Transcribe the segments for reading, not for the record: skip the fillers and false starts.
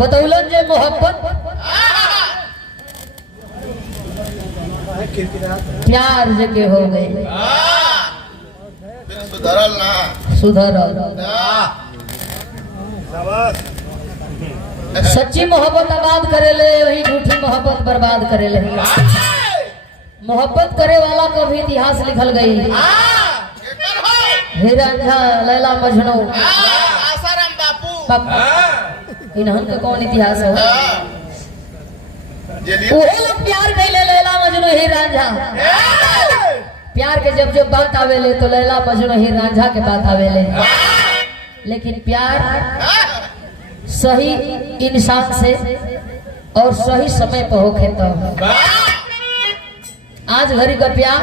बतौलन जे मोहब्बत प्यार जके हो गए सुधरल ना सुधरल। सच्ची मोहब्बत आबाद करेले वही झूठी मोहब्बत बर्बाद करेले। मोहब्बत करे वाला का भी इतिहास लिखल गई। हीरा झा लैला मजनू आसाराम बापू इन्हन का कौन इतिहास है? वो लोग प्यार कैले लैला मजनू हीरा झा। प्यार के जब जब बात आवेले तो लैला मजनू हीरा झा के बात आवेले। लेकिन प्यार सही इंसान से और सही समय पर होखे तो आज घड़ी का प्यार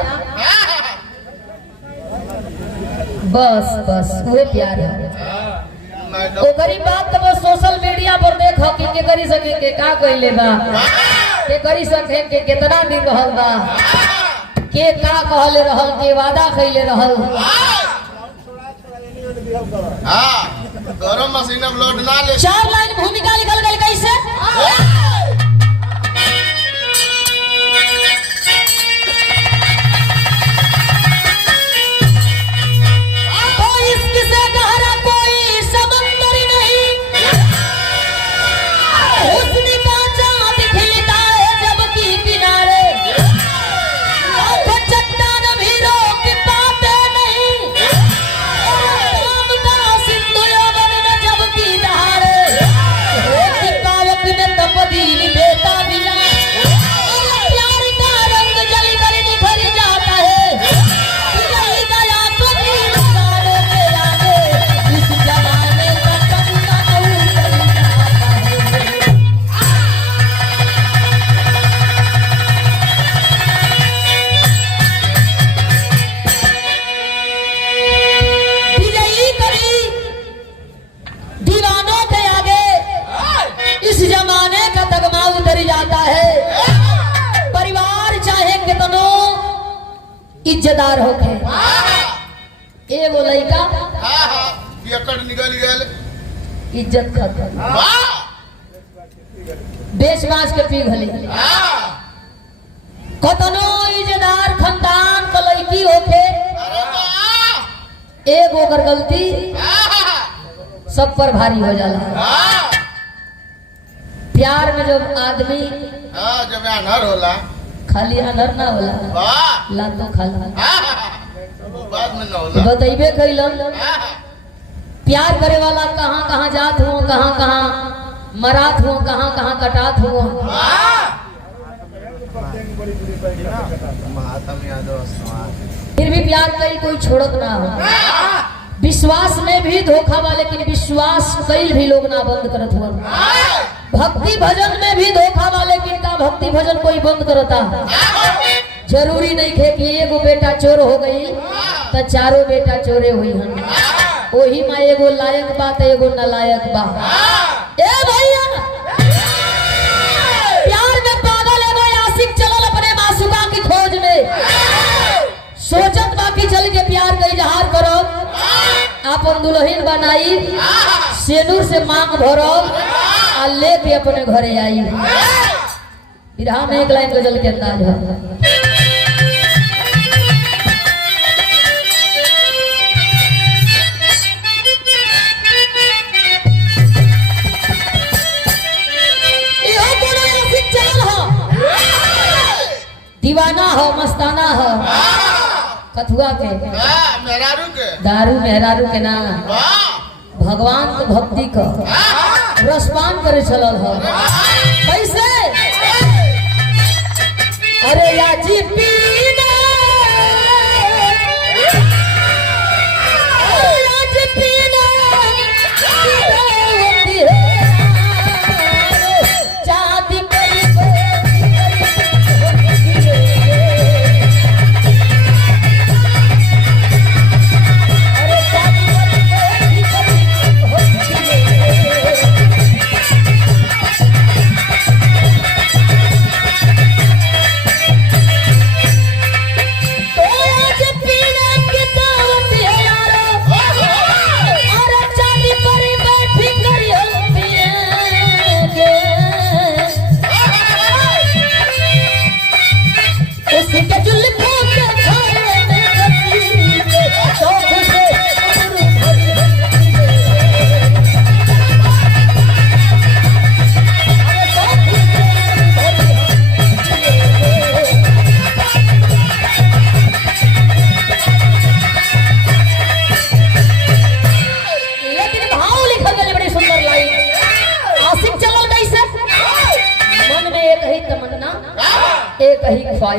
बस बस वो प्यार है। वो गरीब बात तो बस सोशल मीडिया पर देखो कि के करी सके के का कइले बा, के करी सके के कितना दिन रहल बा, के का कहले रहल, के वादा कइले रहल। हां गरम मशीन अब लोड ना ले। 4 लाइन भूमिका लिखल गई कैसे? इज्जतदार होके एगो लड़का पियकड़ निकल गेल इज्जत खत्म बेच बाच के पी गली। कतनो इज्जतदार खानदान का लड़की होके एगो कर गलती सब पर भारी हो जाला। प्यार में जब आदमी जब अनहर होला खाली अनहर ना होला लातो खाला बाद में ना होला। बतइबे कैलन प्यार करे वाला कहाँ कहाँ जात हो, कहाँ कहाँ मरात हो, कहाँ कहाँ कटात हो। फिर भी प्यार कई कोई छोड़त ना हो। विश्वास में भी धोखा बा, लेकिन विश्वास कई भी लोग ना बंद करत हुआ। भक्ति भजन में भी धोखा बा, लेकिन का भक्ति भजन कोई बंद करता। जरूरी नहीं थे कि एगो बेटा चोर हो गई तो चारों बेटा चोरे हुई हन। वही में एगो लायक बा तो एगो नालायक बा। ए भैया प्यार में पागल एगो आशिक चलल अपने मासूका की खोज में। सोचत बाकी चल के प्यार का इजहार करो, अपन दुल्हन बनाई, सेनूर से मांग भरो और लेके अपने घरे आई। विरहा में एक लाइन गजल के अंदाज है। दीवाना हो मस्ताना हो कथुआ के दारू मेहरारू के ना भगवान के भक्ति का रसपान करे चलल हो। कैसे? अरे याची पीना याची पीना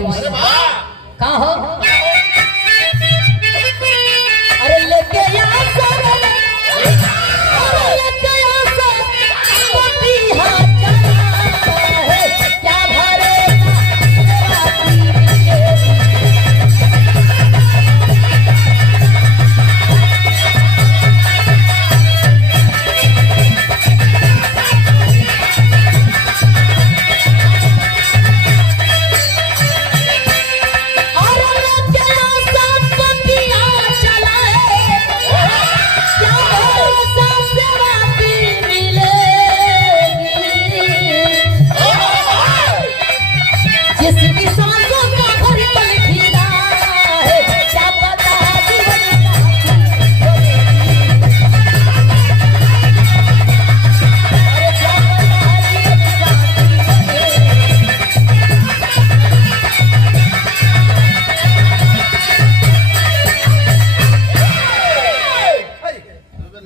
22 अरे वाह का हो अरे लेके आसा अरे लेके आसा मोतिहा चला है क्या भरेगा जिसकी सांसों का भर पल खीरा है क्या पता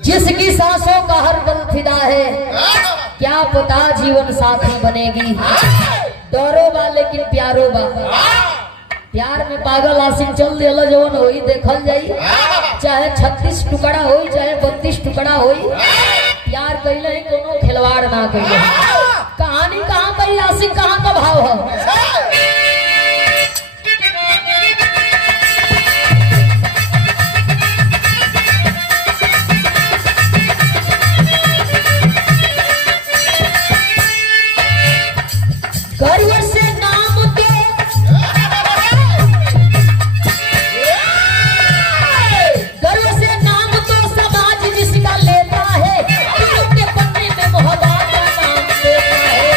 जिसकी सांसों का हर पल फिदा है क्या पता जीवन साथी बनेगी डरो बा लेकिन प्यारो बा प्यार में पागल आशिक चल दिया जवन होई देखल जाई चाहे 36 टुकड़ा होई चाहे 32 टुकड़ा होई प्यार कैले ही कोनो खिलवाड़ ना कैले कहानी कहाँ पर आशिक कहाँ का भाव है गर्व से नाम दो गर्व से नाम दो समाज जिसका लेता है अपने पन्ने में मोहब्बत का नाम देता है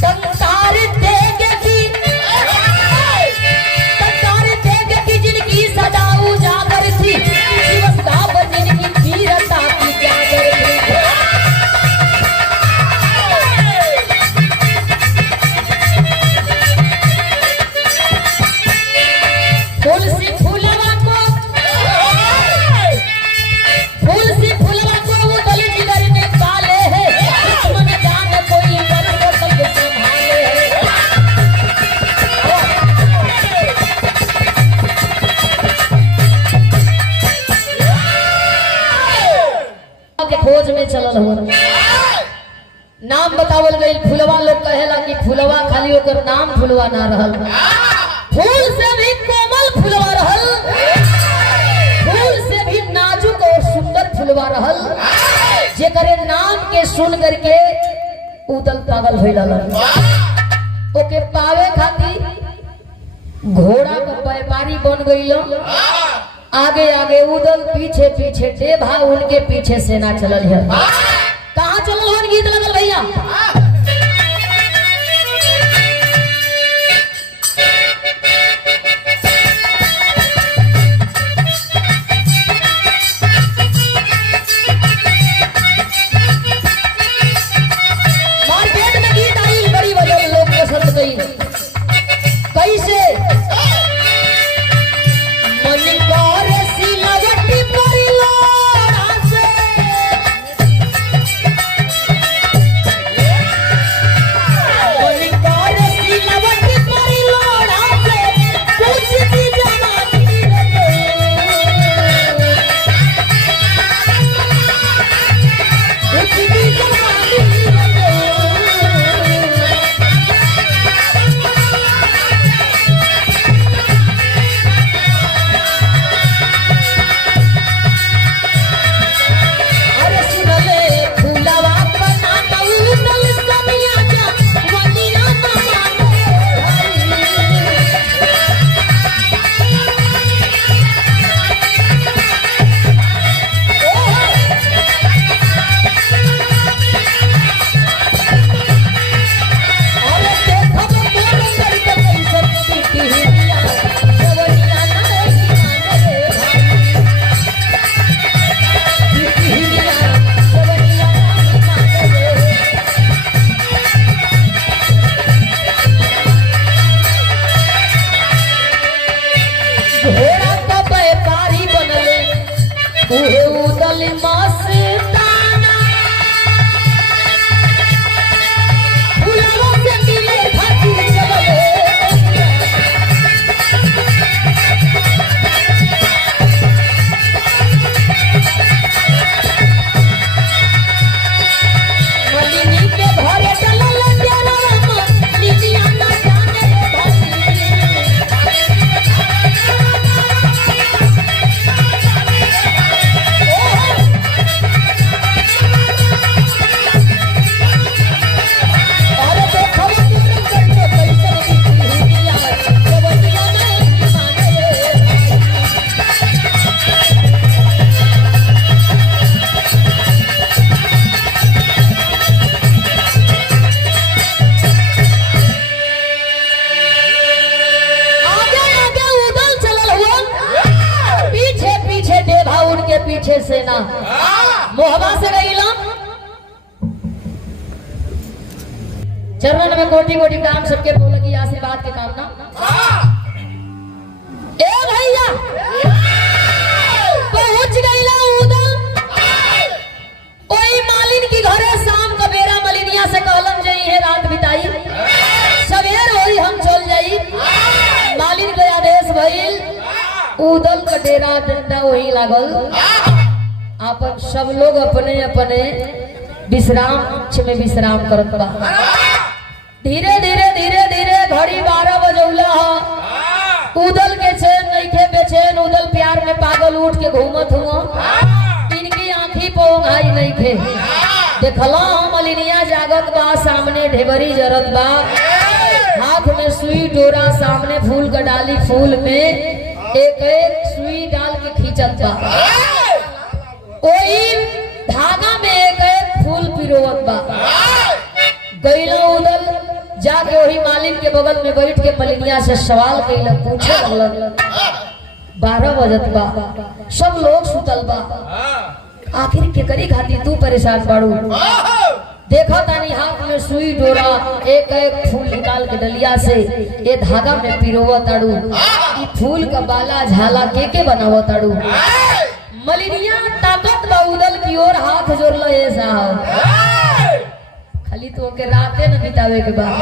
संसार देंगे कि जिनकी सदा उजागर थी खोज में चलल हो नाम बतावल गई फुलवा लोग कहेला कि फुलवा खाली ओकर नाम फुलवा ना रहल फूल से भी कोमल फुलवा रहल फूल से भी नाजुक और सुंदर फुलवा रहल जेकरे नाम के सुन करके उदल पागल होइला ओके पावे खातिर घोड़ा का व्यापारी बन गइलो आगे आगे उदल पीछे पीछे देभा उनके पीछे सेना चलल है कहाँ चलल हो गीत लगल भैया मार्केट में गीत आई बड़ी बजल लोग पसंद कई कैसे ना मोहबा से गईला चरण में कोटि कोटि काम सबके बोल की आशीर्वाद के कामना। ए भैया पहुंच गईला उधर कोई मालिन की घरे शाम का बेरा मलिनिया से कहलन जई है रात बिताई सवेर होई हम चल जाई। मालिन के आदेश भइल उदल का डेरा डंडा वही लागल। आपन सब लोग अपने अपने विश्राम कक्ष में विश्राम करत बा। धीरे धीरे धीरे धीरे घड़ी 12 बजौला उदल के चैन नहीं खे बेचैन उदल प्यार में पागल उठ के घूमत हुआ। इनकी आंखी पोंघाई नहीं खे देखला मलिनिया जागत बा सामने ढेबरी जरत बा हाथ में सुई डोरा सामने फूल का डाली फूल में एक एक सुई डाल के खींचत बा। कोई धागा में एक एक फूल पिरोवत बा। गईला उदल जाके वही मालिन के बगल में बैठ के मलिनिया से सवाल कईला पूछे लगल। 12 बजत बा सब लोग सुतल बा आखिर के करी खाती तू परेशान बाड़ू। देखा तानी हाथ में सुई डोरा एक एक फूल निकाल के डलिया से ये धागा में पिरोवा ताड़ू। ई फूल का बाला झाला के बनावा ताड़ू। मलिनिया ताकत बा उदल की ओर हाथ जोड़ला ए साहब खाली तो के राते न बितावे के बाद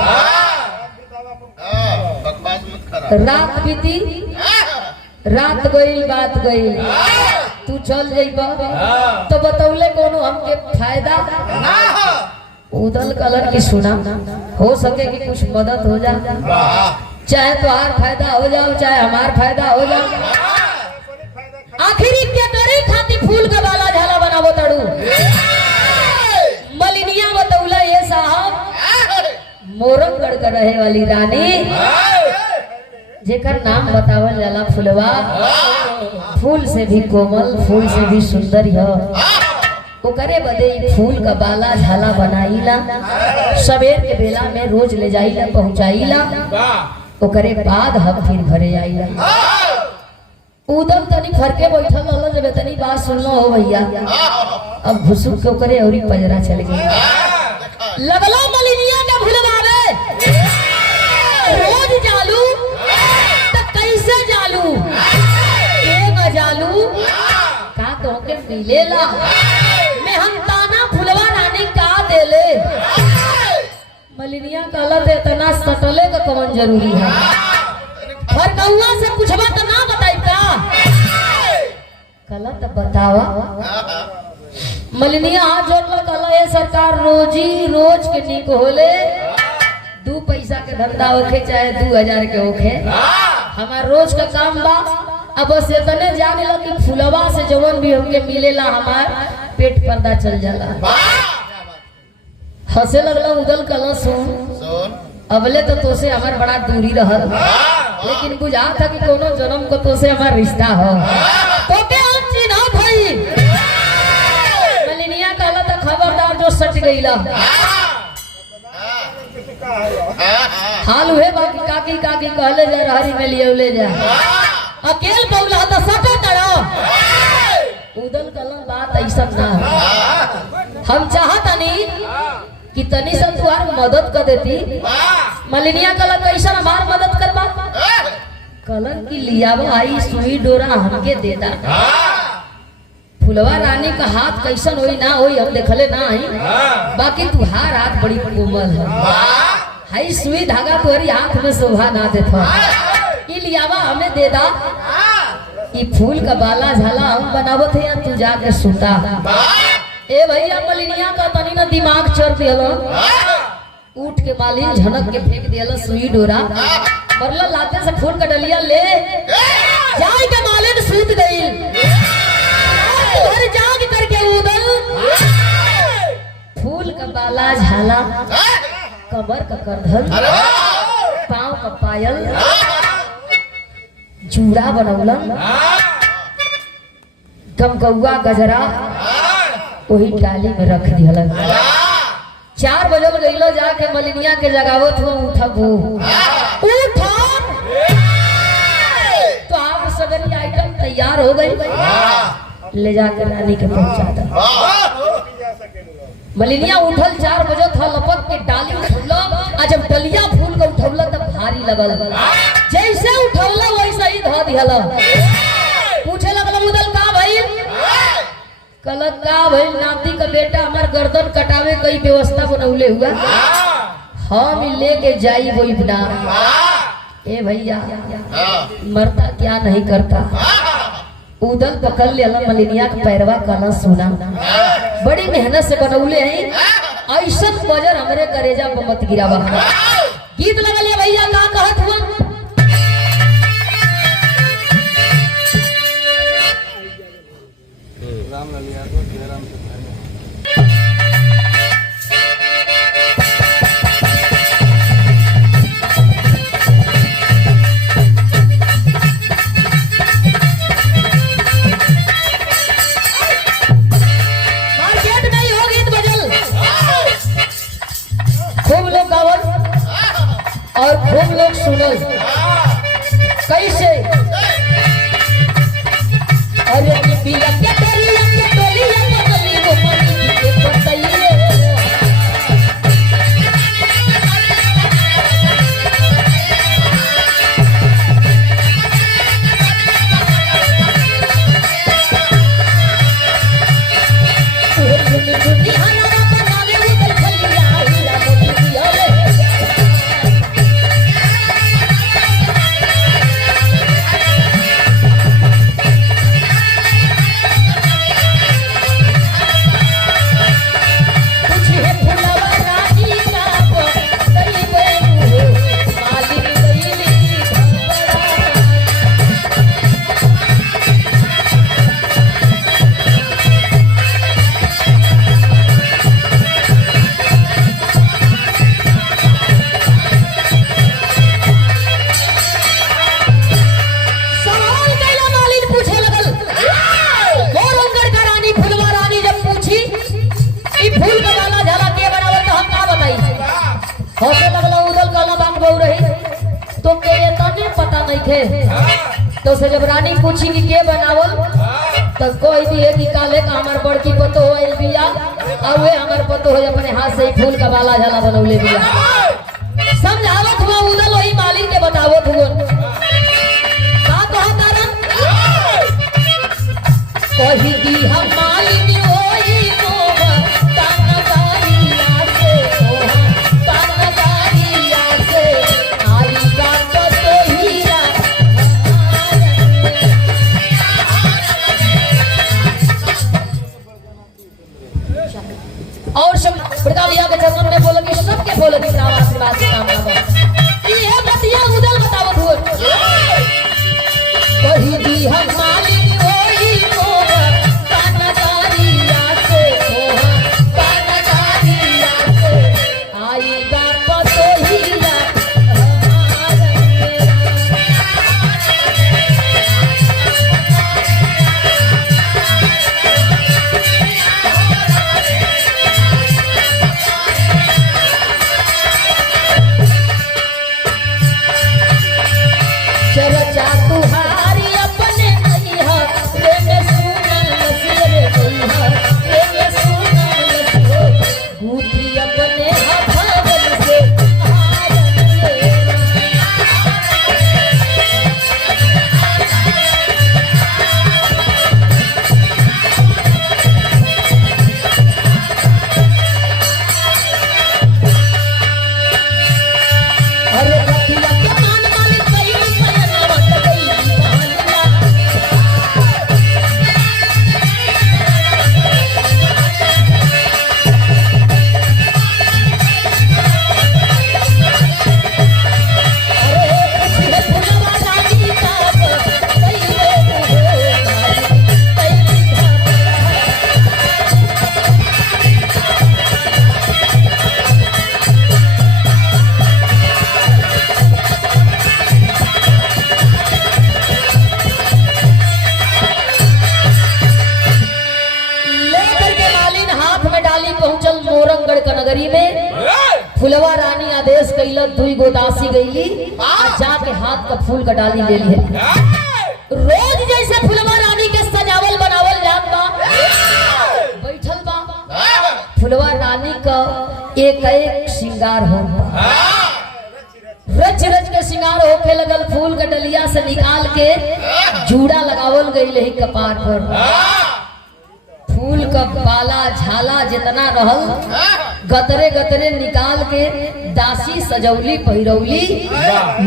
बकवास मत करा। रात बीती रात गई बात गई तू चल जाइबा तो बतौले कोनो हमके फायदा उदल कलर की सुना हो सके कि कुछ मदद हो जाए चाहे तुम्हार फायदा हो जाओ चाहे हमार फायदा हो जाओ। आखिरी क्या करे खाती फूल का बाला झाला बनावो तड़ू। मलिनिया बतौला ये साहब मोरंगगढ़ का रहे वाली रानी जेकर नाम बतावल जाला फुलवा फूल से भी कोमल फूल से भी सुंदर है। ओकरे बदे फूल का बाला झाला बनाईला सवेर के बेला में रोज ले जाइला पहुंचाईला ओकरे बाद हम फिर घरे आईला। उदम तनी फरके बैठल रहल जब तनी बात सुनलो हो भैया अब घुसुक के ओकरे औरी पजरा चल गई। लगलो मलिनिया के भुलवावे रोज जालू तो कैसे जालू के मजालू का तो के मिलेला मैं हम ताना फुलवा रानी का देले। मलिनिया कहला ते इतना सटले का कौन जरूरी है फरकौआ से पूछबा तो ना बताई का कहला तो बतावा। मलिनिया हाथ जोड़ला कहला ये सरकार रोजी रोज के निक होले 2 पैसा के धंधा होखे चाहे 2000 के होखे हमार रोज का काम बा। अब बस इतने जाने ला कि फुलवा से जवन भी हमके मिलेला हमार पेट पर्दा चल जाला। हंसे लगला उदल कहला सुन अबले तो तोसे हमार बड़ा दूरी रहल लेकिन बुझा था कि कोनो जन्म को तोसे हमार रिश्ता हो तो के हम चिन्ह भई। मलिनिया कहला तो खबरदार जो सट गईला हाल हुए बाकी काकी काकी कहले जा रहरी में लिए ले जा अकेल पौला तो सटो तड़ो। उदल कहला बात ऐसा ना हम चाहता नहीं कि तनी सा तुहार मदद कर देती। मलिनिया कहला कैसा हमार मदद करबा कलर की लियावा आई सुई डोरा हमके देता। फुलवा रानी का हाथ कैसन होई ना होई हम देखले ना आई बाकी तुहार हाथ बड़ी कोमल है हाई सुई धागा तोहरी हाथ में शोभा ना देता। ई लियावा हमें दे दा ई फूल का बाला झाला हम बनावत है तू जाके सुता। ए भैया मलिनिया का तनी ना दिमाग चढ़ दिया उठ के मालिन झनक के फेंक दिया सुई डोरा मरला लाते से फूल का डलिया ले जाए के मालिन सूत गई। घर जाग करके उदल फूल का बाला झाला कमर का करधन पांव का पायल जूड़ा बनौलन गमगौआ गजरा वही डाली में रख दिया। 4 बजे गईलो जाके मलिनिया के जगावत हुआ उठब उठा तो आप सगरी आइटम तैयार हो गई ले जाकर रानी के पहुंचा था। वाह मलिनिया उठल 4 बजे था, लपक के डाली उठौला, आ जब डलिया फूल के उठौला तब भारी लगल। जैसे उठौला वैसे ही ध दिहला। पूछे लगल उदल का भइल? कलक का भइल? नाती का बेटा हमार गर्दन कटावे कई व्यवस्था बनौले हुआ, हम लेके जाई वो इबना। ए भैया मरता क्या नहीं करता। उदल पकड़ लिया मलिनिया का पैरवा काला सोना, बड़ी मेहनत से बनौले हैं, ऐसा बजर हमरे करेजा पर मत गिरावा। गीत लगल है भैया का कहत हुआ, राम ललिया को जयराम से और खूब लोग सुनल कैसे। अरे पिया के टोलिया के टोलिया के गली को मनी के बताइए। तो से जब रानी पूछी कि के बनावल तो कोई दिए कि काले का हमार बड़की पतो हो बिया और वे हमार पतो हो अपने हाथ से ही फूल का बाला झाला बनौले बिया। समझावत हुआ उदल वही मालिक के बतावत हुआ का कहा कारण कही दी हम मालिक होई मोह तनगारिया से तनगारिया से आई बात तो हीरा और सब बड़का भैया के चरण में बोलो कि सबके बोलो कि नाम आशीर्वाद से काम ना ये बतिया उदल बतावत हुआ कही दी हम मालिक होई मोह तनगारिया से तनगारिया से आई बात तो हीरा चर्चा तुहारी अपने नहीं है प्रेम सुनल नसीरे गई है प्रेम सुनल नसीरे गुथी अपने भगन से अरे रखिया के मान मालिक कई सयनावत गई कहानिया अरे पिछले फुलवा रानी का कई रे लेकर के मालिन हाथ में डाली पहुंचल मोरंगगढ़ का नगरी में। फुलवा रानी आदेश कैलक दुई गो दासी गईली जाके हाथ का फूल का डाली ले ली। रोज जैसे फुलवा रानी के सजावल बनावल जात फुलवा रानी का एक एक श्रृंगार हो, रच रच के श्रृंगार होके लगल। फूल के डलिया से निकाल के जूड़ा लगावल गई रही कपार पर। फूल का बाला झाला जितना रहल गतरे गतरे निकाल के दासी सजौली पहिरौली,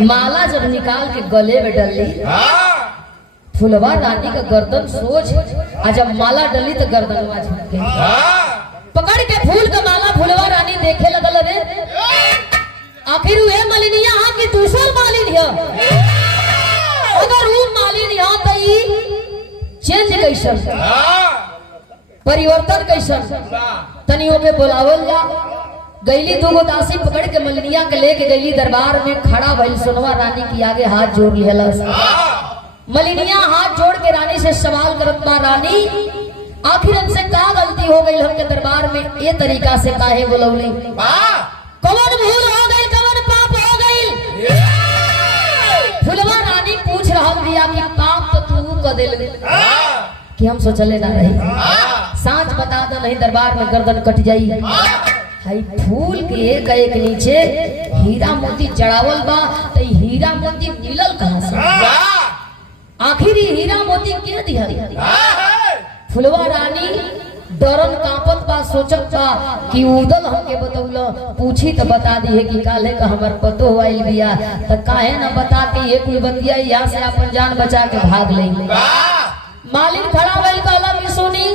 माला जब निकाल के गले में डली। फुलवा रानी का गर्दन सोच, और जब माला डली तो गर्दनवा झुक गई। पकड़ के फूल का माला फुलवा रानी देखे लगल, रे आखिर वे मालिनिया हाँ की दूसर मालिन है। अगर वो मालिन यहाँ तो चेंज कैसन, परिवर्तन कैसन, तनियों के बुलावल जा। गैली दूगो दासी पकड़ के मलिनिया के लेके गैली दरबार में खड़ा भइल। सोनवा रानी की आगे हाथ जोड़ लिया। मलिनिया हाथ जोड़ के रानी से सवाल करत बा, रानी आखिर हमसे क्या गलती हो गई, हमके दरबार में ये तरीका से काहे बुलौली? कौन भूल हो गई, कौन पाप हो गई? फुलवा रानी पूछ रहा दिया कि पाप तो तू कर दिल कि हम सोचले ना रही। सांच बता दो नहीं दरबार में गर्दन कट जाई। हाई फूल के एक नीचे हीरा मोती जड़ावल बा, तो हीरा मोती मिलल कहां से? आखिर हीरा मोती के दिया? फुलवा रानी डरन कांपत बा, सोचत बा कि उदल हमके बतौला, पूछी तो बता दी है कि काले का हमर पतो आइल बिया, तो काहे ना बता के एक बतिया यहाँ से अपन जान बचा के भाग ले। मालिक खड़ा भइल कहला कि सुनी,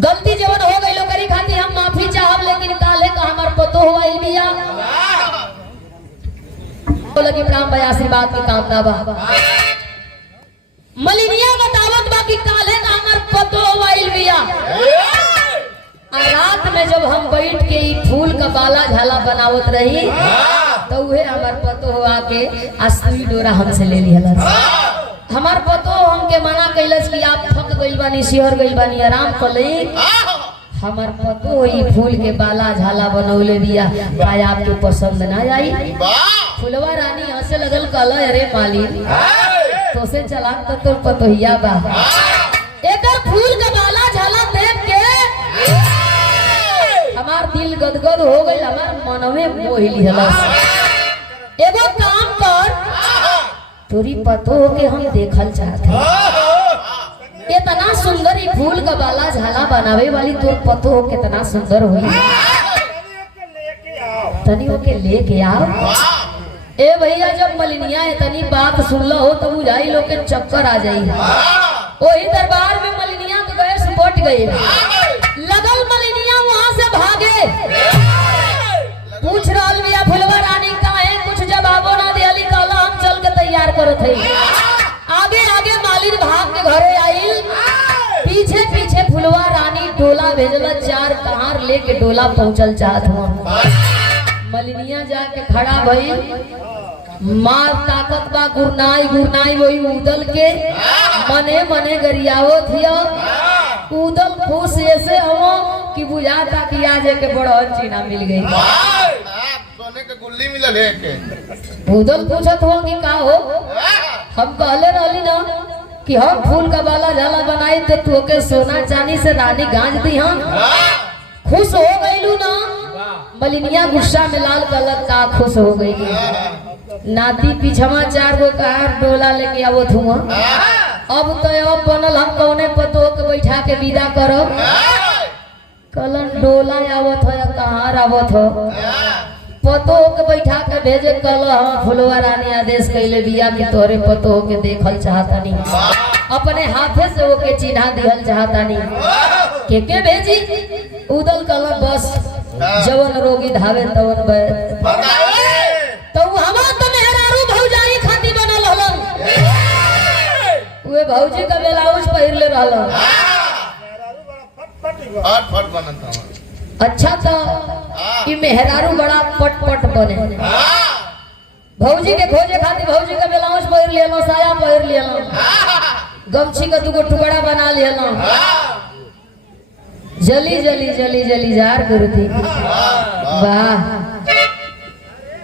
गलती जवन हो गई करी खाती हम माफी चाहब, लेकिन काले का हमर पतो आइल बिया। तो लगी ब्राह्मण भाई आशीर्वाद की कामना बा। मलिनिया बतावत बा कि काले का हमर पतो आइल बिया। रात में जब हम बैठ के फूल का बाला झाला बनावत रही, तो वह हमर पतो हुआ के असली डोरा हमसे ले लिया। हमार पतो हमके मना कैलस कि आप थक गइल बानी, सिहर गइल बानी, आराम कर ले। हमार पतो ही फूल के बाला झाला बनौले दिया, भाई आपके पसंद ना आई। फुलवा रानी हंसे लगल, कहला अरे मालिन तो से चला तो तोर पतोहिया बा। एकर फूल का बाला झाला देख के हमार दिल गदगद हो गई, हमार मनवे मोह लिहलस। एगो काम कर, तोरी पतो के हम देखल चाहते। इतना सुंदर ही फूल का बाला झाला बनावे वाली तोर पतो हो कितना सुंदर हुई, तनियों के लेके आओ। ए भैया जब मलिनिया इतनी बात सुन लो हो तो बुझाई लोग के चक्कर आ जाई। वही दरबार में मलिनिया के गैस बट गए, लगल मलिनिया वहां से भागे। पूछ रहल बिया फुलवा रानी काहे, कुछ जवाबो ना दिहली, कहला हम चल के तैयार करत हई। आगे आगे मालिन भाग के घरे आई, पीछे पीछे फुलवा रानी डोला भेजला, 4 कहार लेके डोला पहुंचल चाहत हुआ। मलिनिया जाके खड़ा भई, मार ताकत बा गुरनाई गुरनाई वही उदल के मने मने गरियावो थिया। उदल खुश ऐसे हो कि बुझाता कि आज के बड़हन चीना मिल गई, सोने के गुल्ली मिलल है के। उदल पूछत हो कि का हो? हम कहले रहली ना कि हम फूल का बाला झाला बनाई तो तू के सोना चांदी से रानी गांज दी। हम खुश हो गईलू ना? मलिनिया गुस्सा में लाल कलर का खुश हो गई। नाती पीछवा 4 गो कार डोला लेके आवत हुआ। अब तो अब बनल हम कौने पतो के बैठा के विदा करब। कलन डोला आवत हो या कहार आवत हो, पतो के बैठा के भेजे। कल हम फुलवा रानी आदेश कैले बिया कि तोरे पतो के देखल चाहता नहीं, अपने हाथे से ओके चिन्हा दिहल चाहता नहीं। के भेजी? उदल कल बस जवन रोगी धावे तवन तो हवा तो मेहरारू भौजाई खाती बनल हलन। वे भौजी का ब्लाउज पहिर ले रहलन। फट बनता हूं। अच्छा तो ये मेहरारू बड़ा पट बने। भौजी के खोजे खातिर भौजी का ब्लाउज पहिर लेलो, साया पहिर लेलो, गमछी का 2 टुकड़ा बना लेलो। जली जली जली जली जार गुरुदी वाह।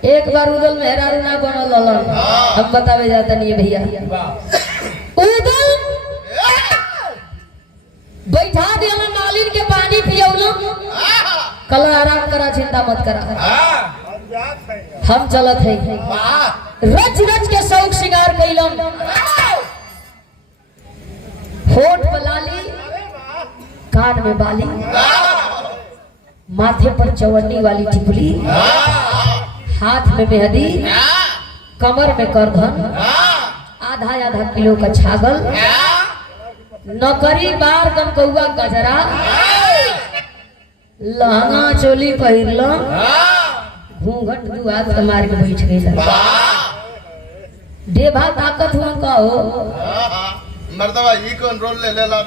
एक बार उदल मेहरारू ना बनल हलन, हम बतावे जाता नहीं भैया। उदल बैठा दिया मालिन के पानी पियौला, कल आराम करा, चिंता मत करा, हाँ हम चलत है। वाह रच रच के शौक श्रृंगार कैलन, होठ पर लाली, कान में बाली, माथे पर चवन्नी वाली टिकुली, हाथ में मेहंदी, कमर में करधन, आधा आधा किलो का छागल, नौकरी बार कम कौआ गजरा, लहंगा चोली पहिरल, घूंघट दू हाथ मार के बैठ गई। देभा ताकत हुआ का हो मर्दवा ये कौन रोल ले लेला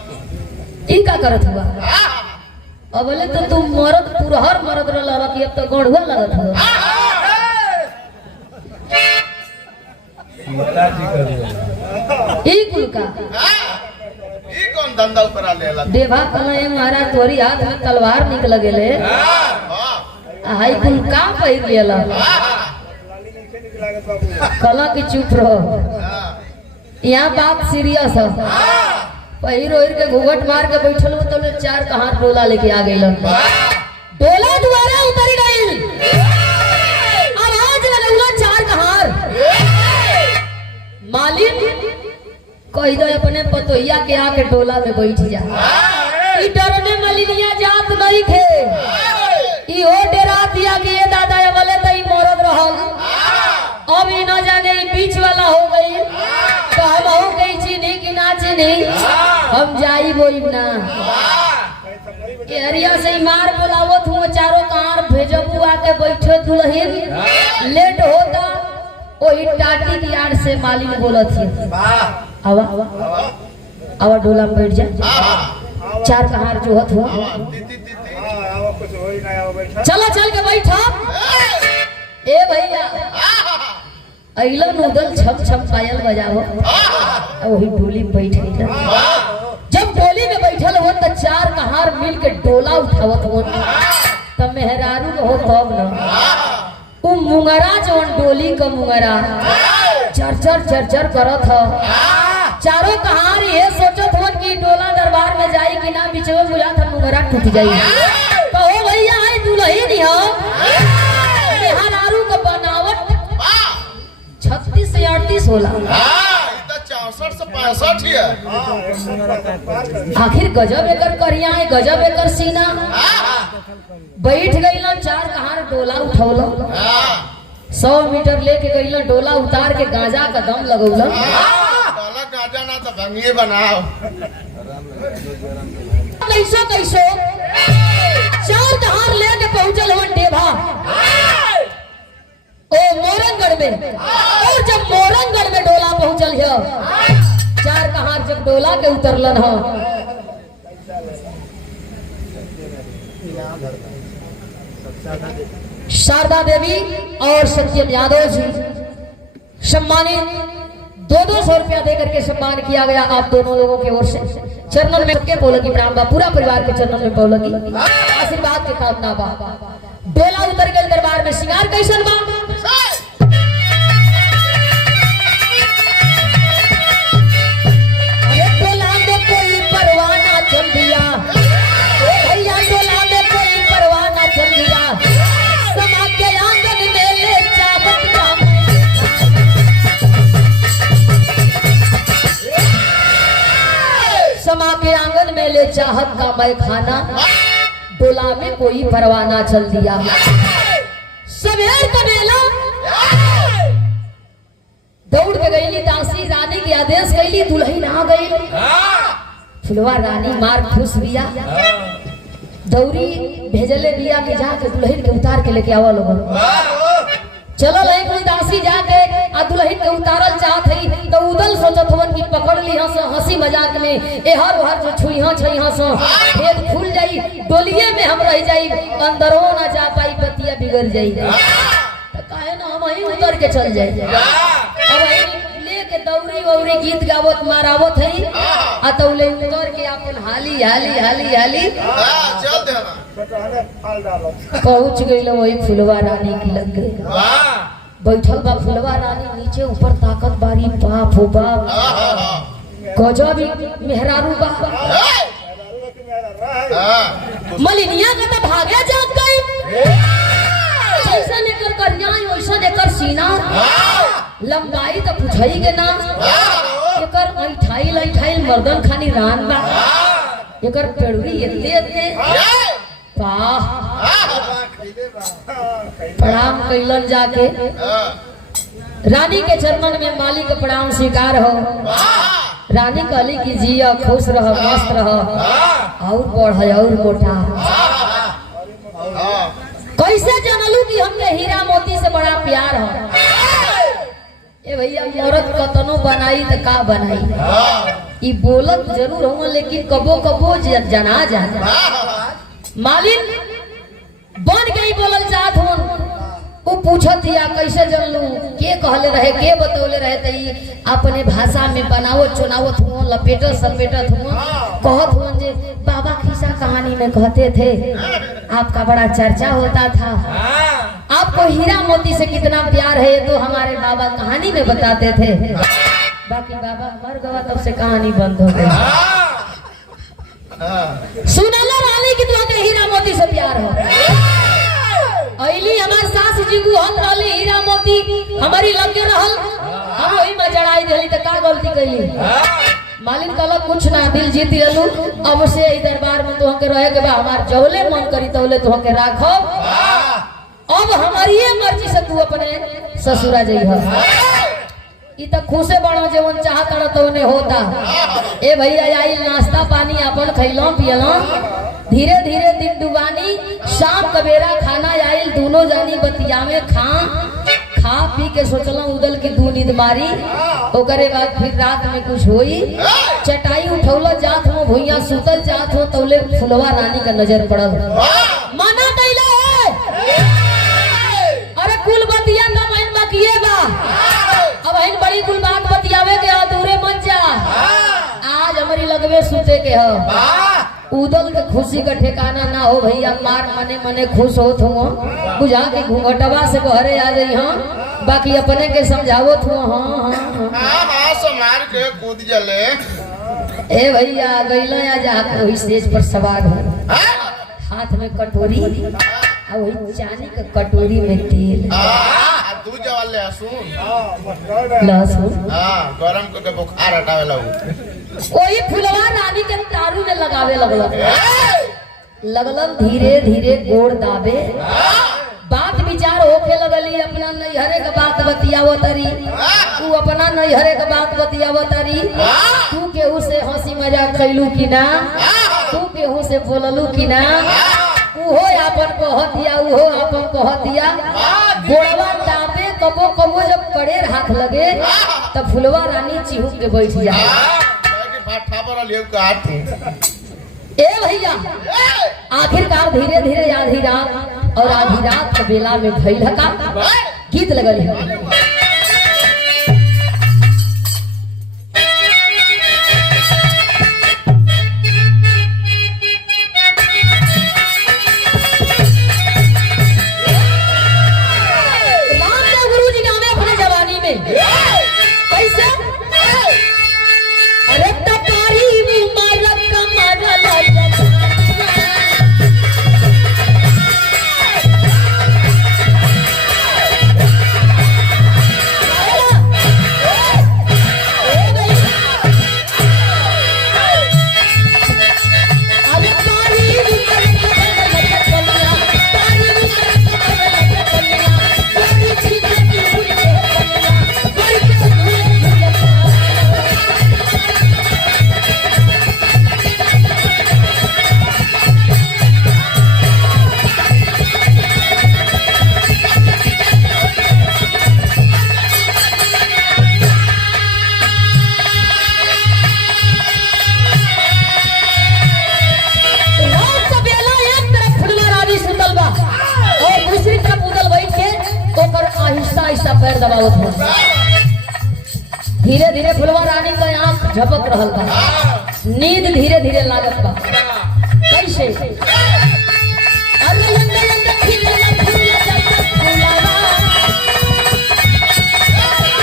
ई का करत हुआ? अब बोले तो तुम मरद पुरहर मरद रहला कि अब तो गढ़ुआ लगत हुआ। ई कुल का ये कौन धंधा ऊपर लेला देभा कहे महाराज तोरी हाथ में तलवार निकल गेले, हाई कुल का पहिर लेला? कला की चुप रहो, यहाँ बात सीरियस है। पहिर ओहिर के घूंघट मार के बैठल हो तो चार कहार डोला लेके आ गई, डोला द्वारा उतरी गई, आवाज लगौला चार कहार। मालिक कह दो अपने पतोहिया के आके डोला में बैठ जा, ई डरने मलिनिया जात नहीं थे, ई हो डेरा दिया कि ये दादा वाले तई मरद रहल, अब ई न जाने ई बीच वाला हो गई, तो हम हो गई चीनी कि ना चीनी, हम जाई बोई ना एरिया से मार बोलावत हुआ चारों कार भेजबू आके बैठो दुल्हन, लेट होता वही टाटी की आड़ से मालिक बोलत है आवा आवा डोला में बैठ जा, चार कहार जो हत हुआ चलो चल के बैठा। ए भैया अइला नूदल छम छम पायल बजाओ, वही डोली में बैठ गई। जब डोली में बैठल हो तो चार कहार मिल के डोला उठावत हो, तब मेहरारू हो तब न उ मुंगरा जवन डोली का मुंगरा चरचर चरचर करत हो, चारों कहार ये सोचत हो कि डोला दरबार में जाई कि ना, बीच में बुझा था मुंगरा टूट जाई। तो हो भैया आई दुल्हन हो, मेहरारू का बनावट 36 से 38 होला, 64 से 65 ही है। आखिर गजब एकर करिया है, गजब एकर सीना, बैठ गई ना चार कहार डोला उठौल, 100 मीटर लेके गई डोला उतार के गांजा का दम लगौल, गांजा ना तो भंगिए बनाओ, कैसो कैसो चार कहार लेके पहुंचल हो डेभा ओ मोरंगढ़ में, और जब मोरंगढ़ में डोला पहुंचल है, चार कहार जब डोला के उतरलन हो, शारदा देवी और सत्यम यादव जी सम्मानित 200 रुपया देकर के सम्मान किया गया आप दोनों लोगों की ओर से। चरणन में सबके बोलगी प्रणाम बा, पूरा परिवार के चरणन में बोलगी आशीर्वाद के कामना बा। डोला उतर गए दरबार में, श्रृंगार कैसन बा? अरे डोला में कोई परवाना चल दिया, भैया डोला में कोई परवाना चल दिया, समा के आंगन में ले चावत का, समा के आंगन में ले चाहत का मैं खाना, डोला में कोई परवाना चल दिया। सवेर का बेला दौड़ के गई दासी रानी के आदेश कैली, दुल्हन आ गई, फुलवा रानी मार खुश बिया, दौरी भेजले बिया के जाके दुल्हन के उतार के लेके आवा लोगन। चलो एक कोई दासी जाके आ दुल्हन के उतारल चाहत है, तो उदल सोचत हवन कि पकड़ ली हंस, हंसी मजाक में एहर ओहर जो छुई छई हंस भेद खुल जाई, डोलिए में हम रह जाई, अंदरो ना जा पाई, पतिया बिगड़ जाई, तो काहे ना हम वहीं उतर के चल जाए। अब लेके दौरी वौरी गीत गावत मारावत है, आ तौले उतर के अपन हाली हाली हाली हाली चल देना पहुंच गई वही फुलवा रानी की लग गई। बैठल बा फुलवा रानी नीचे ऊपर ताकत बारी, बाप हो बाप गजब मेहरारू बा, मलिनिया का तो भागे जात गई, जैसा लेकर करिया वैसा लेकर सीना लंबाई तो पूछई के ना एकर ऐठाइल ऐठाइल मर्दन खानी रान बा एकर पेड़वी एते एते वाह प्रणाम कैलन जाके रानी के चरणन में माली के प्रणाम स्वीकार हो रानी कहली कि जिया खुश रह मस्त रह और बढ़ और मोटा कैसे जानलू कि हमके हीरा मोती से बड़ा प्यार हो ए भैया औरत कतनो बनाई तो का बनाई ई बोलत जरूर हो लेकिन कबो कबो जना जा मालिन बन गई बोलल चाहत हूं वो पूछत या कैसे जानलू के कहले रहे के बतौले रहे त अपने भाषा में बनावत चुनावत हुआ लपेटत सपेटत हुआ कहत हुआ जे बाबा खिस्सा कहानी में कहते थे आपका बड़ा चर्चा होता था आपको हीरा मोती से कितना प्यार है ये तो हमारे बाबा कहानी में बताते थे बाकी बाबा मर गया तब से कहानी बंद हो गई सुनला रानी की तो हीरा मोती से प्यार हो अइली हमार सास जी को हम रहली हीरा मोती हमारी लगे रहल हम वही में जड़ाई देली त का गलती कइली मालिक कहला कुछ ना दिल जीत लेलू अब से ई दरबार में तो के रहे के बा हमार जौले मन करी तौले तो के राखो अब हमारी मर्जी से तू अपने ससुरा जइह ई त खुशे बड़ो जेवन चाहत रह तो ने होता ए भैया आई नाश्ता पानी अपन खइलो पियलो धीरे धीरे दिन डुबानी शाम कबेरा खाना आइल दोनों जानी बतिया में खा पी के सोचलो उदल की दू नींद मारी ओकरे बाद फिर रात में कुछ होई चटाई उठौला जात हो भुइया सुतल जात हो तौले फुलवा रानी का नजर पड़ल माना कैले अरे कुल बतिया ना मन बाकिए बा अब इन बड़ी कुल बात बतियावे के अधूरे मन जा आज हमारी लगवे सुते के हो उदल के खुशी का ठिकाना ना हो भैया मार मने मने खुश होत हुआ बुझा के घूंघटवा से बहरे आ गई हां बाकी अपने के समझावत हुआ हां समार के कूद जले ए भैया गइलो या जाके वही स्टेज पर सवार हो हाथ में कटोरी और वही चांदी के कटोरी में तेल तू जवाल ले लहसुन गरम करके बुखार हटावे लगू वही फुलवा रानी के तारू में लगावे लगलन धीरे धीरे गोड़ दाबे बात विचार होके लगली अपना नैहरे के बात बतियावो तरी तू अपना नैहरे के बात बतियावो तरी तू केहू से हंसी मजाक कैलू कि ना तू केहू से बोललू कि ना उहो अपन कहतिया उहो अपन कहतिया गोड़वा दाबे कबो कबो जब कड़ेर हाथ लगे तब फुलवा रानी चिहुक के बैठ जाए ए भैया आखिरकार धीरे धीरे आधी रात और आधी रात के बेला में भइल का गीत लगल है पैर दबावत हो धीरे धीरे फुलवा रानी का आंख झपक रहल बा नींद धीरे धीरे लागत बा कैसे अरे लंगा लंगा खिलला फूला जब फुलावा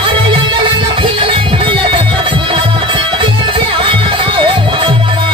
अरे लंगा लंगा खिलला फूला जब फुलावा कैसे आना हो भावा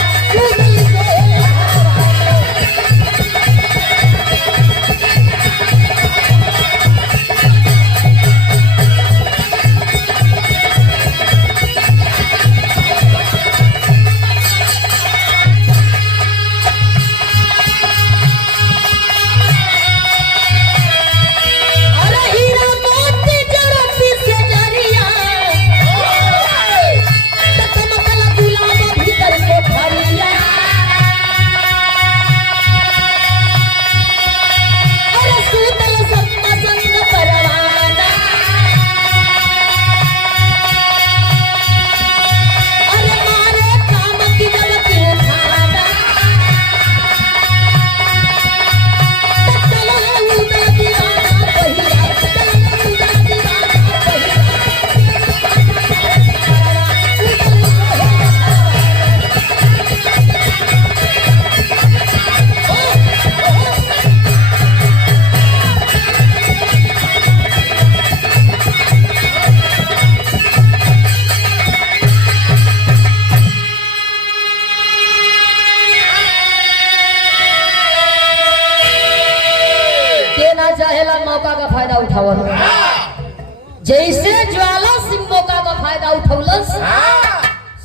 जैसे ज्वाला सिंह मौका का फायदा उठौलस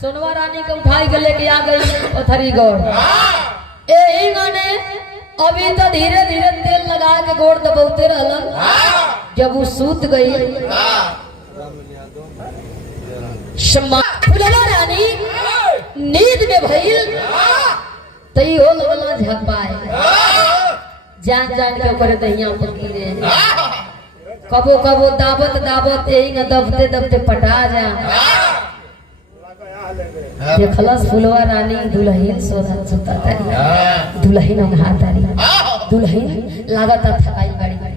सोनवा रानी के उठाई के लेके आ गई पथरीगढ़। यही गाने अभी तो धीरे धीरे तेल लगा के गोड़ दबौते रहलन। जब वो सूत गई फुलवा रानी नींद में भइल तई हो लगला झपाए जान जान के करे दहिया पकीरे कबो कबो दावत दावत यही न दबते दबते पटा जा देखलस फुलवा रानी दुल्हन सोधा सुता तारी दुल्हन अंघा तारी दुल्हन लागत थकाई गाड़ी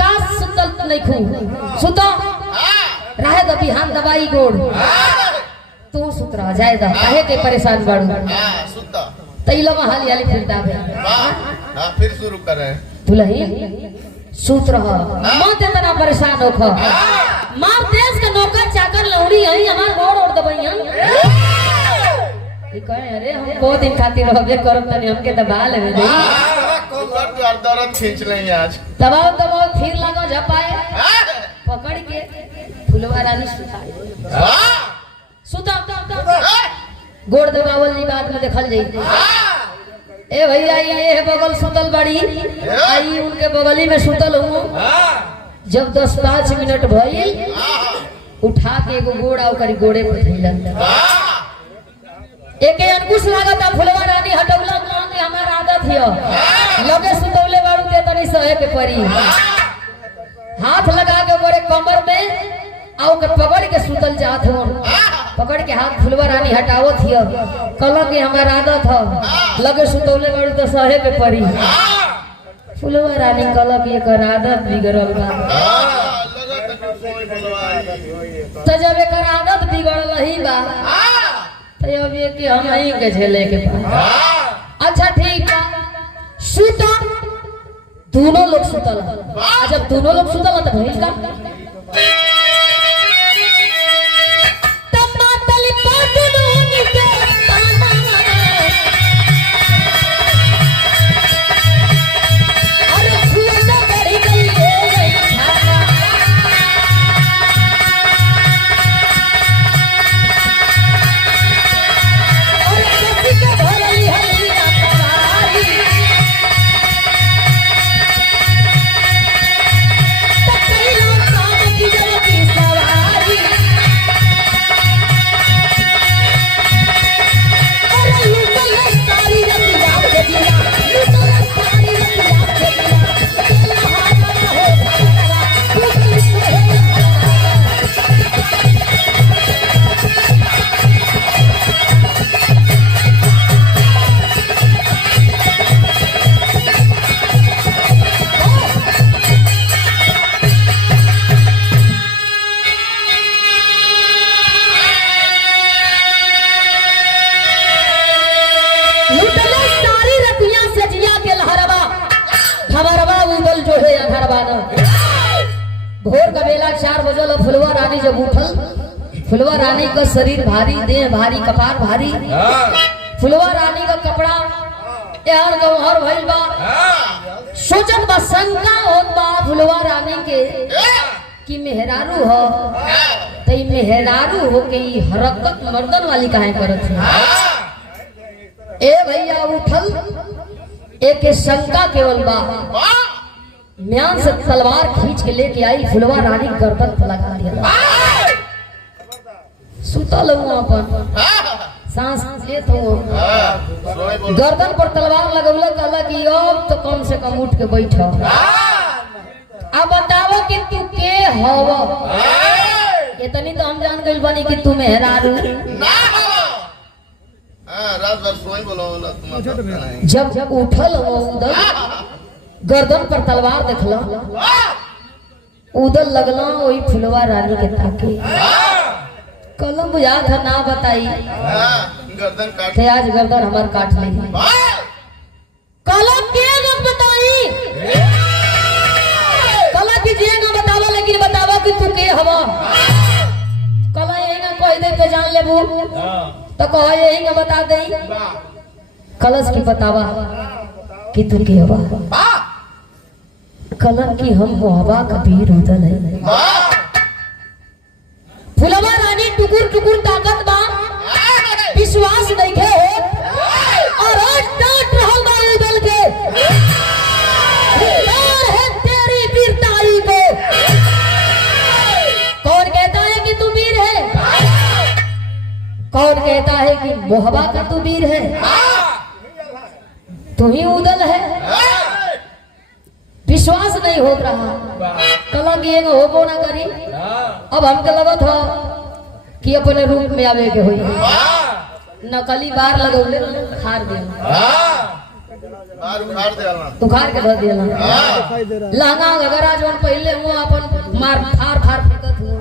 का सुतल नहीं खू सुतो रहे द बिहान दवाई गोड़ तू सुत रह जाए द काहे के परेशान बाड़ू सुता तैलो हाली हाली फिर दाबे हां फिर शुरू कर रहे हैं दुल्हन सूत रह मत इतना परेशान होख मार देश के नौकर चाकर लौड़ी हई हमार गोड़ ओढ़ दबइयन ई कहे अरे हम बहुत दिन खातिर रहबे करब तनी हमके दबा लेवे दे कोमर पे दर्द खींच लेंगे आज दबाओ दबाओ फिर लगो झपाए पकड़ के फुलवा रानी सुता सुता गोड़ दबावल जी बात में देखल जाई ए भैया ये बगल सुतल बड़ी आई उनके बगली में सुतल हूँ जब 10-5 मिनट भइल उठा के एगो गोड़ा ओकर गोड़े पे धइलन एके अंकुश लागत फुलवा रानी हटौला के हमार आदत हिय लगे सुतौले बाड़ू के तनी सहे के परी हाथ लगा के गोरे कमर में आओ के पकड़ के सुतल जात हो पकड़ के हाथ फुलवा रानी हटावत हिय कल के हमार आदत ह लगे सुतौले बाड़ू तो सहे के परी फुलवा रानी कल के एकर आदत बिगड़ल बा तो जब एकर आदत बिगड़ल ही बा तो अब ये कि हम ही के झेले के बा अच्छा ठीक बा सुता दोनों लोग सुतल जब दोनों लोग सुतल तो भइल का भोर का बेला 4 बजे फुलवा रानी जब उठल फुलवा रानी का शरीर भारी देह भारी कपार भारी फुलवा रानी का कपड़ा यार गौहर भइल बा सोचत बा शंका होत बा फुलवा रानी के कि मेहरारू हो तई मेहरारू हो के ई हरकत मर्दन वाली काहे करत है ए भैया उठल एक शंका केवल बा म्यान से तलवार खींच के लेके आई फुलवा रानी गर्दन पर लगा दिया सुतल हूँ अपन सांस लेत हूँ गर्दन पर तलवार लगौला कहला कि अब तो कम से कम उठ के बैठ अब बताओ कि तू के हव इतनी तो हम जान गइल बानी कि तू मेहरारू रात भर सोई बोलो जब उठल हो उधर गर्दन पर तलवार देखला उधर लगला वही फुलवा रानी के ताके कलम बुझा था ना बताई गर्दन काट आज गर्दन हमार काट ली कलम के न बताई कला की जे न बतावा लेकिन बतावा कि तू के हवा कला यही ना कह दे तो जान लेबू तो कह यही ना बता दे कलश की बतावा कि तू के हवा कलम की हम हवा का वीर उदल है मोहबा का तू वीर है, तू ही उदल है। विश्वास नहीं हो रहा, कलंग ये होबो ना करी। अब हमके लगत हो कि अपने रूप में आवे के होई, नकली बार लगौले खार दे, बार उखाड़ देला, उखाड़ के धर देला। लहंगा गगरा जोन पहले हुआ अपन मार फार फार फेंकत हुआ।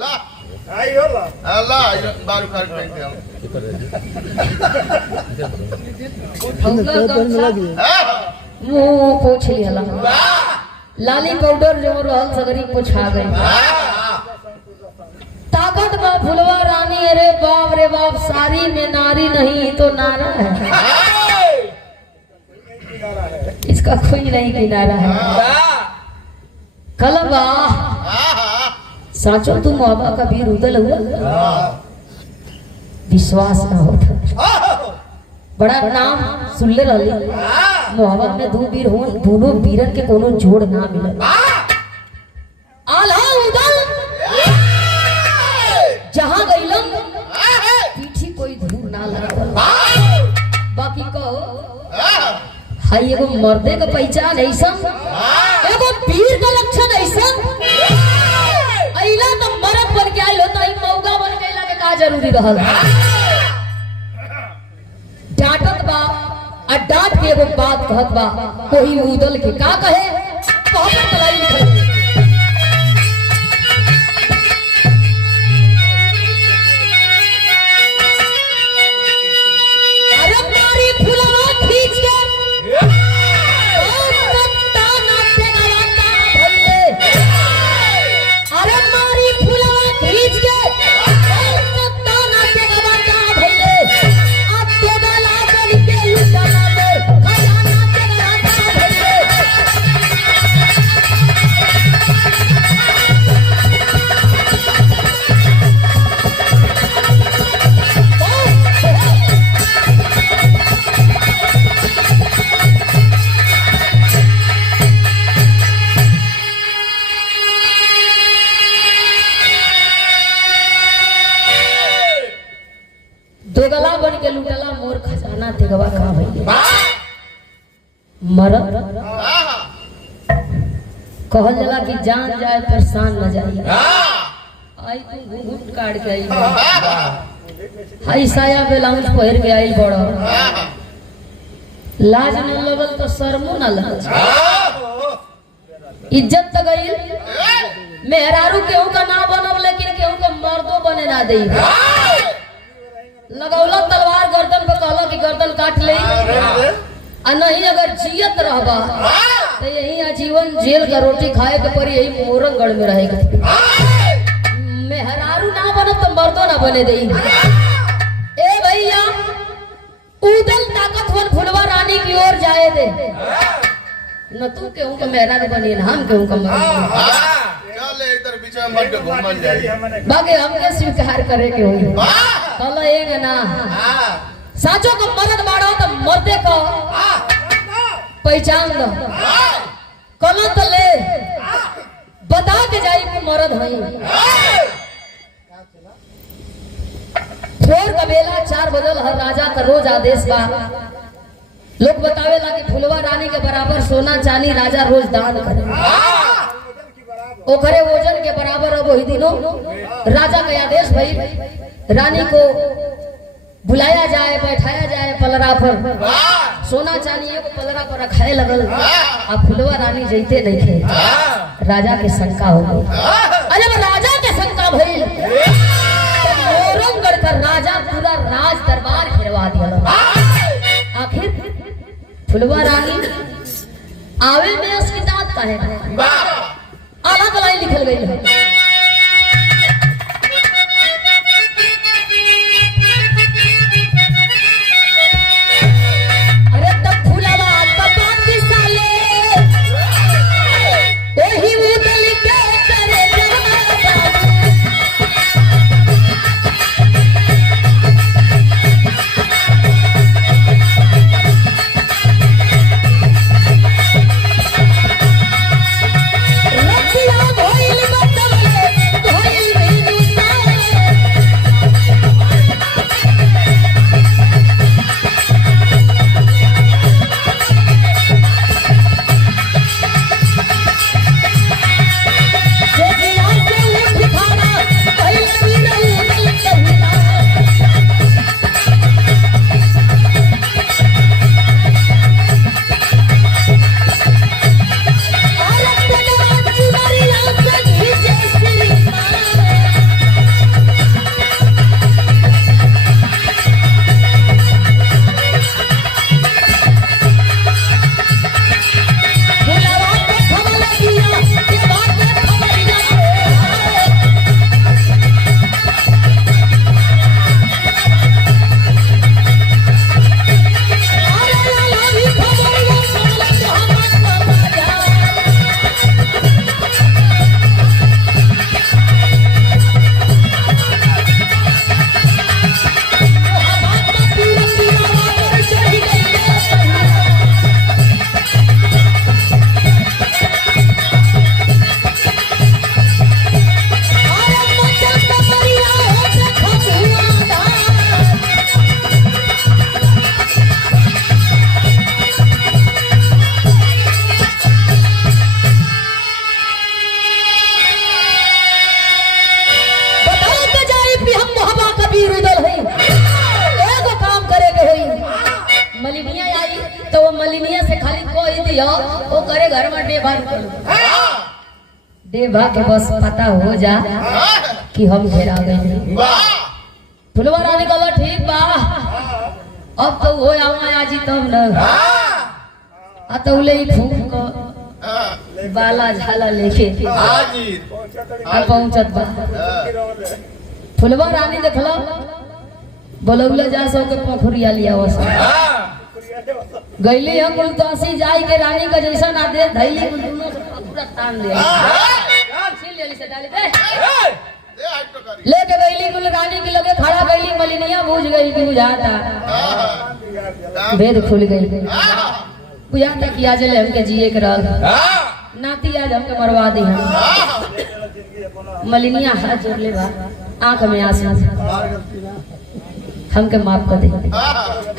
ला आई होला अल्लाह बार उखाड़ के फेंक देला। मुंह पोछ लिहला, लाली पाउडर जो रहल सगरी पोछा गई। ताकत बा फुलवा रानी, अरे बाप रे बाप, सारी में नारी नहीं तो नारा है, इसका कोई नहीं किनारा है। कलबा साचो तुम मोहबा का वीर उदल हुआ, विश्वास ना होता। बड़ा नाम सुनले रहली, मोहबा में दो वीर हो, दोनों वीरन के कोनो जोड़ ना मिले। आल्हा उदल जहां गईलम पीठी कोई धूल ना लगा। बाकी कहो हाई एगो मर्दे का पहचान ऐसा, एगो वीर का लक्षण ऐसा, अइला तो मर्द बन के आइल होता, ई मौगा बन के आइला के का जरूरी रहल। डांटत बा आ डांट के एगो बात कहत बा, कोई उदल के का कहे कहत कलाई लिखल। दोगला बन के लुटला मोर खजाना तेगवा का भइले। मरद कहल जाला कि जान जाए पर शान न जाए। आई तू घूंघट काट के आई, हाई साया ब्लाउज पहिर के आई, बड़ लाज न लगल तो शर्मो न लगल, इज्जत त गई। मेहरारू केहू का ना बनब, लेकिन केहू का मर्दो बने ना दे। लगौला तलवार गर्दन पे, कहला कि गर्दन काट ले, आ नहीं अगर जियत रहबा तो यही आजीवन जेल का रोटी खाए के पड़ी, यही मोरंगगढ़ में रहेगा। मेहरारू ना बनब तो मर्दो ना बने दे। ए भैया उदल ताकतवर फुलवा रानी की ओर जाए दे, न तू केहू का मेहरारू बनी, न हम केहू का मर्द। इधर बीच में मत घूमन जाई, बाकी हमके स्वीकार करे के होई। कहला एक ना साचो को मर्द बाड़ो तो मर्दे को पहचान दो, कहला तो ले बता के जाई कि मर्द हई। भोर का बेला 4 बजल, हर राजा का रोज आदेश बा। लोग बतावेला कि फुलवा रानी के बराबर सोना चांदी राजा रोज दान करे, ओकरे वजन के बराबर। अब वही दिनों राजा का आदेश भई, रानी को बुलाया जाए, बैठाया जाए पलरा पर, सोना चांदी को पलरा पर रखाए लगल। अब फुलवा रानी जैते नहीं थे, राजा के शंका हो गई। जब राजा के शंका भइल तो मोरंगगढ़ का राजा पूरा राज दरबार घेरवा दिया। आखिर फुलवा रानी आवे में उसकी दांत का है, अलग लाइन लिखल गई है। अरे तब फुलवा तब साले वही उदल के करे रतिया भइल बता लियो वो करे घर में डेभा निकल डेभा के बस पता हो जा कि हम घेरा गए। फुलवा रानी कहला ठीक बा अब तो हो आवा आजी तब न आ तो ले फूक बाला झाला लेके आ पहुंचत बा। फुलवा रानी देखला बोलौले जा सो के पोखरिया लिया वस गईली हम कुल तोसी जाई के रानी का जैसा ना दे धैली कुल दोनों पूरा तान ले छीन लेली से डाली दे लेके गईली कुल रानी के लगे खड़ा गईली मलिनिया बूझ गई कि बुझाता भेद खुल गई बुझाता कि आज ले हमके जिए के रहल नाती आज हमके मरवा दी हम मलिनिया हाथ जोड़ ले बा आंख में आंसू हमके माफ कर दे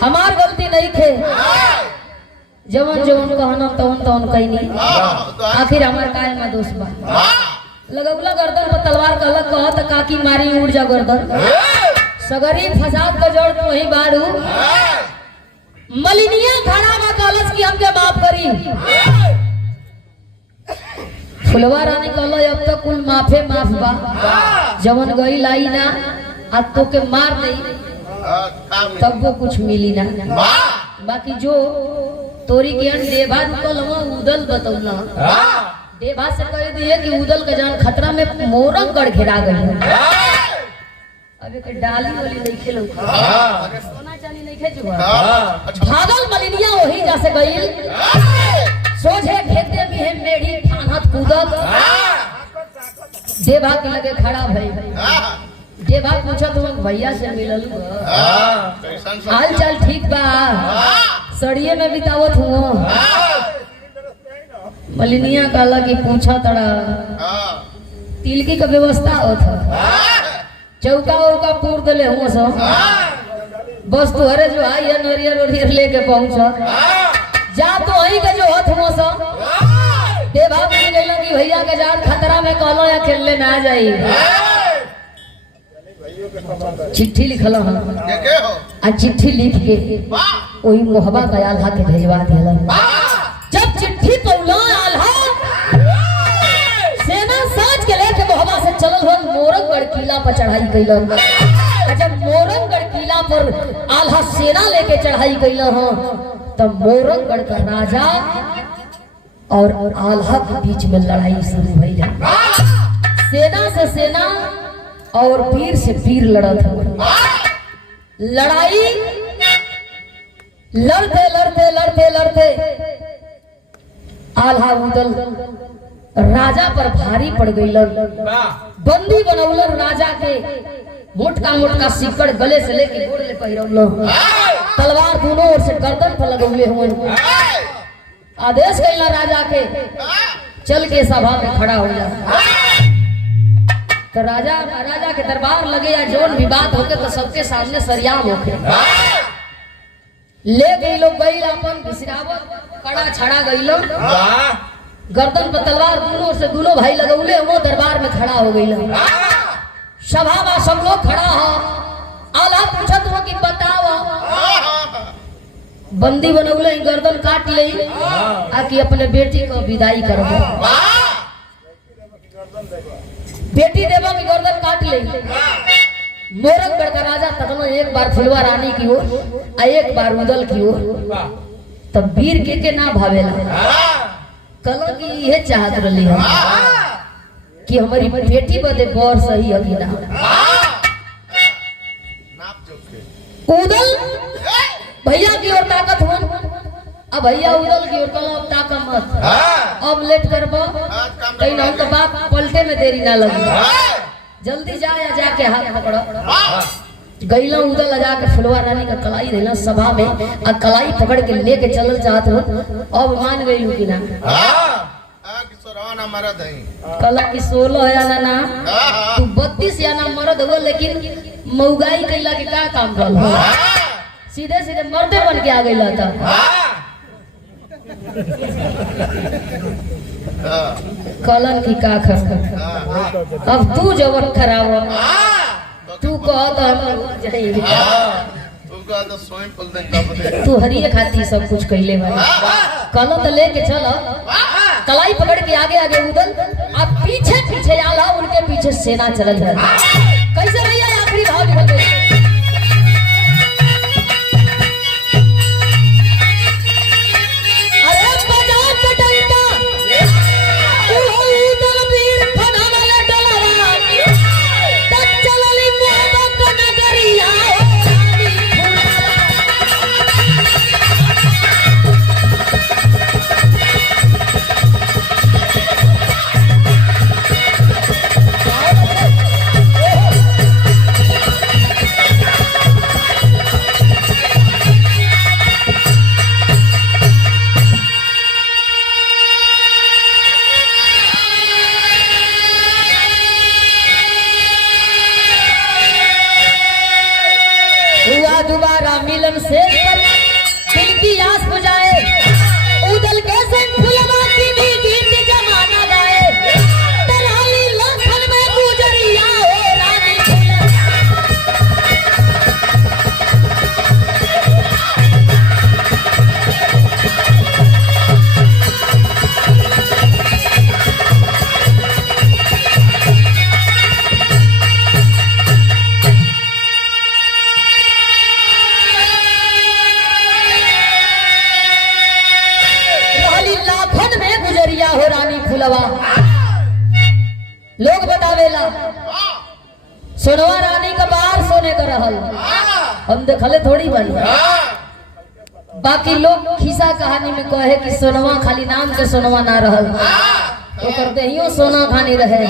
हमार गलती नहीं थे जवन जवन कहना तवन तवन कहीं नहीं आखिर हमार काय में दोष बा लगौला गर्दन पर तलवार का अलग कहत काकी मारी उड़ जा गर्दन सगरी फसाद का जोड़ तो वही बाड़ू मलिनिया खड़ा बा कलश की हमके माफ करी फुलवा रानी कहलो अब तक कुल माफे माफ बा जवन गई लाई ना आज तो के मार नहीं तब वो कुछ मिली ना बाकी जो तोरी के देभा रुकल उदल बतौला देभा से कह दिए कि उदल का जान खतरा में मोरंग गढ़ घेरा गई अबे के डाली वाली नहीं खेलो सोना चांदी नहीं खेजुआ भागल मलिनिया वही जा से गईल सोझे खेते में है मेढ़ी ठानत कूदत देभा के लगे खड़ा भई देभा पूछा तुम भैया से मिलल हाल चाल ठीक बा सड़िए में बितावत हुआ मलिनिया कहला कि पूछा तड़ा तिलकी का व्यवस्था होता चौका उका पूर दले हुआ सब बस तू हरे जो आई है नरियर ओरियर लेके पहुंचा जा तो वही का जो हथ हुआ सब देभा पूछ गई कि भैया के जान खतरा में कहलो या खेलने ना जाई चिट्ठी लिखल आ चिट्ठी लिख के वही मोहबा का आल्हा के भेजवा दिया जब चिट्ठी पौला आल्हा सेना साज के लेके मोहबा से चलल हो मोरंगगढ़ किला पर चढ़ाई कैल जब मोरंगगढ़ किला पर आल्हा सेना लेके चढ़ाई कैल हो तब मोरंगगढ़ का राजा और आल्हा के बीच में लड़ाई शुरू भइल सेना से सेना और पीर से पीर लड़त हुआ लड़ाई लड़ते लड़ते लड़ते लड़ते आल्हा उदल राजा पर भारी पड़ गई बंदी बनौलन राजा के मोटका मोटका सिकड़ गले से लेके गोड़ ले पहिरौल तलवार दोनों ओर से गर्दन पर लगौले हुए आदेश कैला राजा के चल के सभा में खड़ा हो जा तो राजा महाराजा के दरबार लगे या जोन भी बात होके तो सबके सामने सरियाम होके ले गई लोग गई अपन बिसरावत कड़ा छड़ा गई लोग गर्दन पर तलवार दोनों से दोनों भाई लगौले वो दरबार में खड़ा हो गई सभा में सब लोग खड़ा हो आल्हा पूछत हो कि बताओ बंदी बनौले गर्दन काट ले आकि अपने बेटी को विदाई करबो बेटी देवा की गर्दन काट ले मोरंगगढ़ का राजा तकलो एक बार फुलवा रानी की ओर एक बार उदल की ओर तब वीर के ना भावेला कल की यह चाहत रही है कि हमारी बेटी बदे गौर सही है कि ना उदल भैया की ओर ताकत हो अब भैया उदल की ओर कलो ताका मत अब लेट करबो कहीं ना तो बात पलटे में देरी ना लगी जल्दी जा या जाके हाथ पकड़ो गईला उदल जाके फुलवा रानी का कलाई देला सभा में आ कलाई पकड़ के लेके चलल चाहत हो अब मान गई कि ना कला की 16 है ना तू 32 या ना मर्द हो लेकिन मौगाई कैला के का काम रहल सीधे सीधे मर्दे बन के आ गईला था कलन की का खर अब तू जवन खराब तू कह तो हम जाएंगे का तो स्वयं पल दे कब दे तू हरिये खाती सब कुछ कहले भाई कलो तो लेके चल कलाई पकड़ के आगे आगे उदल अब पीछे पीछे आला उनके पीछे सेना चलल है कैसे भैया आखिरी भाव निकल गए अरे बजा पटंटा उदल वीर फना वाला डलवा तक चलली मोहब्बत का नगरिया हुआ दोबारा मिलन से पर दिल की आस बुझाए उदल के संग फुलवा की भी गीत जमाना गाए तराली लखन में गुजरिया हो रानी हो रानी फुलवा लोग बतावेला सोनवा रानी का बाहर सोने का रहल हम देखले थोड़ी बनी बाकी लोग खिस्सा कहानी में कहे कि सोनवा खाली नाम के सोनवा ना रहल ओकर देहियो सोना खानी रहे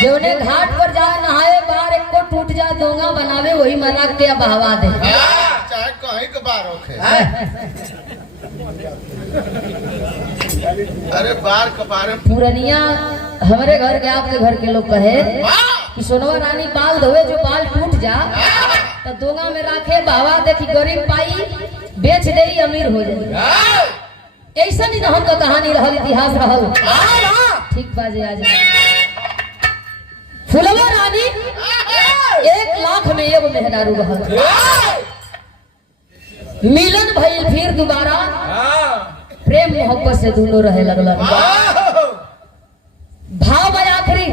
जौने घाट पर जाए नहाए बाहर एक को टूट जा दोंगा बनावे वही मना के बहवा दे चाहे कहीं के बार होखे अरे बार कपारे पुरनिया हमारे घर के आपके घर के लोग कहे कि सोनवा रानी बाल धोवे जो बाल टूट जा तो दोंगा में रखे बाबा देखी गरीब पाई बेच दे अमीर हो जाए ऐसा नहीं हम तो कहानी रहल इतिहास रहल ठीक बाजे आज फुलवा रानी 1 लाख में एगो मेहरारू रहल मिलन भइल फिर दोबारा प्रेम मोहब्बत से दोनों रहे लगल भाव आखिरी